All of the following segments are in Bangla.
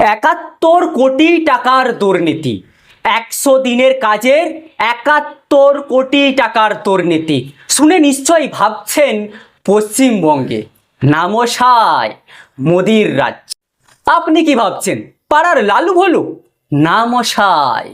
একাত্তর কোটি টাকার দুর্নীতি। একশো দিনের কাজের একাত্তর কোটি টাকার দুর্নীতি। শুনে নিশ্চয়ই ভাবছেন পশ্চিমবঙ্গে। নামশায় মোদির রাজ্য। আপনি কি ভাবছেন? পাড়ার লালু ভলু? নামশাই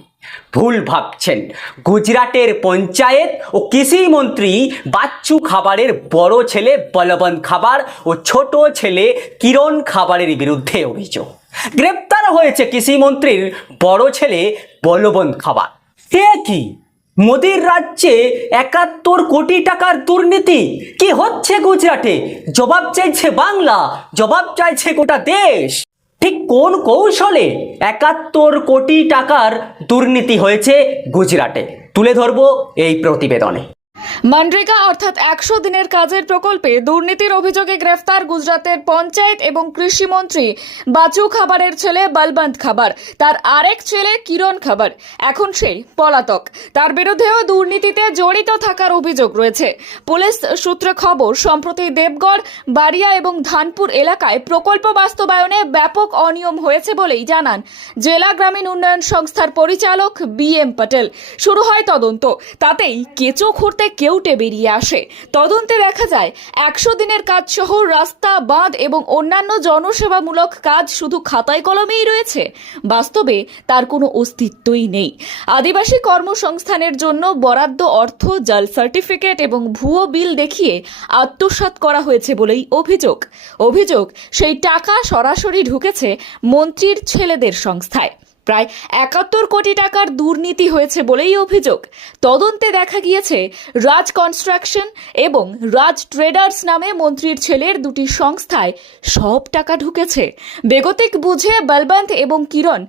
ভুল ভাবছেন। গুজরাটের পঞ্চায়েত ও কৃষি মন্ত্রী বাচ্চু খাবারের বড় ছেলে বলবন্ত খাবার ও ছোট ছেলে কিরণ খাবারের বিরুদ্ধে অভিযোগ। গ্রেপ্তার হয়েছে কৃষিমন্ত্রীর বড় ছেলে বলবন্ত খাবার। এ কি? মোদির রাজ্যে একাত্তর কোটি টাকার দুর্নীতি? কি হচ্ছে গুজরাটে? জবাব চাইছে বাংলা, জবাব চাইছে গোটা দেশ। ঠিক কোন কৌশলে একাত্তর কোটি টাকার দুর্নীতি হয়েছে গুজরাটে? তুলে ধরবো এই প্রতিবেদনে। মানরেগা অর্থাৎ একশো দিনের কাজের প্রকল্পে দুর্নীতির অভিযোগে গ্রেফতার গুজরাতের পঞ্চায়েত এবং কৃষিমন্ত্রী বাচু খাবারের ছেলে বলবন্ত খাবার। তার আরেক ছেলে কিরণ খাবার। এখন সেই পলাতক। তার বিরুদ্ধেও দুর্নীতিতে জড়িত থাকার অভিযোগ রয়েছে। পুলিশ সূত্রে খবর, সম্প্রতি দেবগড়, বাড়িয়া এবং ধানপুর এলাকায় প্রকল্প বাস্তবায়নে ব্যাপক অনিয়ম হয়েছে বলেই জানান জেলা গ্রামীণ উন্নয়ন সংস্থার পরিচালক বি এম পটেল। শুরু হয় তদন্ত। তাতেই কেঁচো খুঁড়তে কেউটে বেরিয়ে আসে। তদন্তে দেখা যায়, একশো দিনের কাজ সহ রাস্তা, বাঁধ এবং অন্যান্য জনসেবামূলক কাজ শুধু খাতায় কলমেই রয়েছে। বাস্তবে তার কোনো অস্তিত্বই নেই। আদিবাসী কর্মসংস্থানের জন্য বরাদ্দ অর্থ, জাল সার্টিফিকেট এবং ভুয়ো বিল দেখিয়ে আত্মসাৎ করা হয়েছে বলেই অভিযোগ। অভিযোগ, সেই টাকা সরাসরি ঢুকেছে মন্ত্রীর ছেলেদের সংস্থায়। প্রায় একাত্তর কোটি টাকার দুর্নীতি হয়েছে বলেই অভিযোগ। তদন্তে দেখা গিয়েছে, রাজ কনস্ট্রাকশন এবং রাজ ট্রেডার্স নামে মন্ত্রীর ছেলের দুটি সংস্থায় সব টাকা ঢুকেছে। বেগতিক বুঝে বলবন্ত এবং কিরণ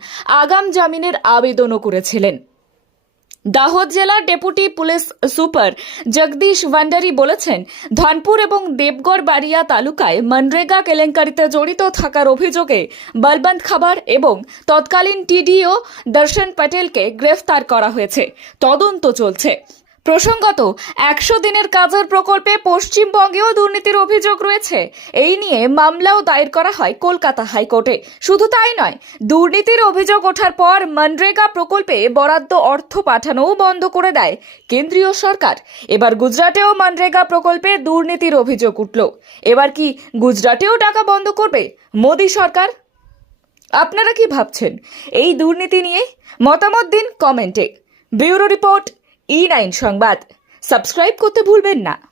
আগাম জামিনের আবেদনও করেছিলেন। দাহোদ জেলার deputy police super Jagdish Bhandari বলেছেন, ধনপুর এবং দেবগড় বাড়িয়া তালুকায় মনরেগা কেলেঙ্কারিতে জড়িত থাকার অভিযোগে বলবন্ত খাবার এবং তৎকালীন টিডিও দর্শন প্যাটেলকে গ্রেফতার করা হয়েছে। তদন্ত চলছে। প্রসঙ্গত, একশো দিনের কাজের প্রকল্পে পশ্চিমবঙ্গেও দুর্নীতির অভিযোগ রয়েছে। এই নিয়ে মামলাও দায়ের করা হয় কলকাতা হাইকোর্টে। শুধু তাই নয়, দুর্নীতির অভিযোগ ওঠার পর মনরেগা প্রকল্পে বরাদ্দ অর্থ পাঠানোও বন্ধ করে দেয় কেন্দ্রীয় সরকার। এবার গুজরাটেও মনরেগা প্রকল্পে দুর্নীতির অভিযোগ উঠল। এবার কি গুজরাটেও টাকা বন্ধ করবে মোদী সরকার? আপনারা কি ভাবছেন? এই দুর্নীতি নিয়ে মতামত দিন কমেন্টে। ব্যুরো রিপোর্ট ই নাইন সংবাদ। সাবস্ক্রাইব করতে ভুলবেন না।